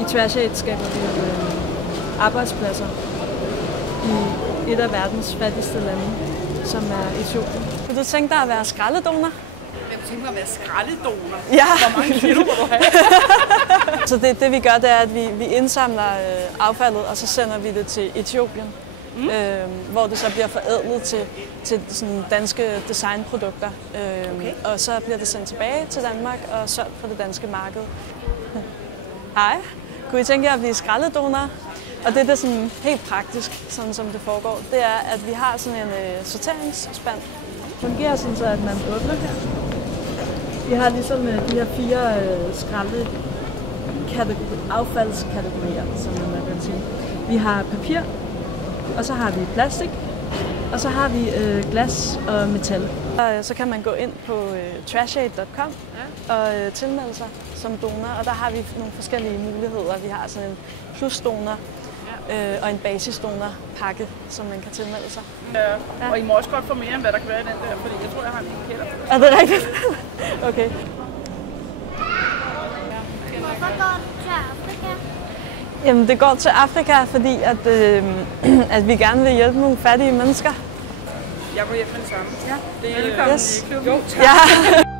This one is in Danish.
I TrashAid skaber vi arbejdspladser i et af verdens fattigste lande, som er Etiopien. Kunne du tænke dig at være skraldedonor? Jeg kunne tænke mig at være skraldedonor. Ja. Hvor mange kilo må du have? Så det vi gør, det er, at vi indsamler affaldet, og så sender vi det til Etiopien, hvor det så bliver forædlet til sådan danske designprodukter. Okay. Og så bliver det sendt tilbage til Danmark og solgt på det danske marked. Hej. Kunne I tænke jer at blive skraldedonorer? Og det er sådan helt praktisk, sådan som det foregår. Det er, at vi har sådan en sorteringsspand. Det fungerer sådan, så at man åbner her. Vi har ligesom de her 4 affaldskategorier, som man kan sige. Vi har papir, og så har vi plastik, og så har vi glas og metal. Og så kan man gå ind på trashaid.com og tilmelde sig som donor, og der har vi nogle forskellige muligheder. Vi har sådan en plusdonor og en basisdonor-pakke, som man kan tilmelde sig. Ja. Og I må også godt få mere, end hvad der kan være i den der, fordi jeg tror, jeg har en lille kælder. Er det rigtigt? Okay. Hvorfor går det til Afrika? Jamen, det går til Afrika, fordi at vi gerne vil hjælpe nogle fattige mennesker. Jeg går hjem med det samme. Ja. Det er velkommen Yes. i klubben. Jo, tak. Ja.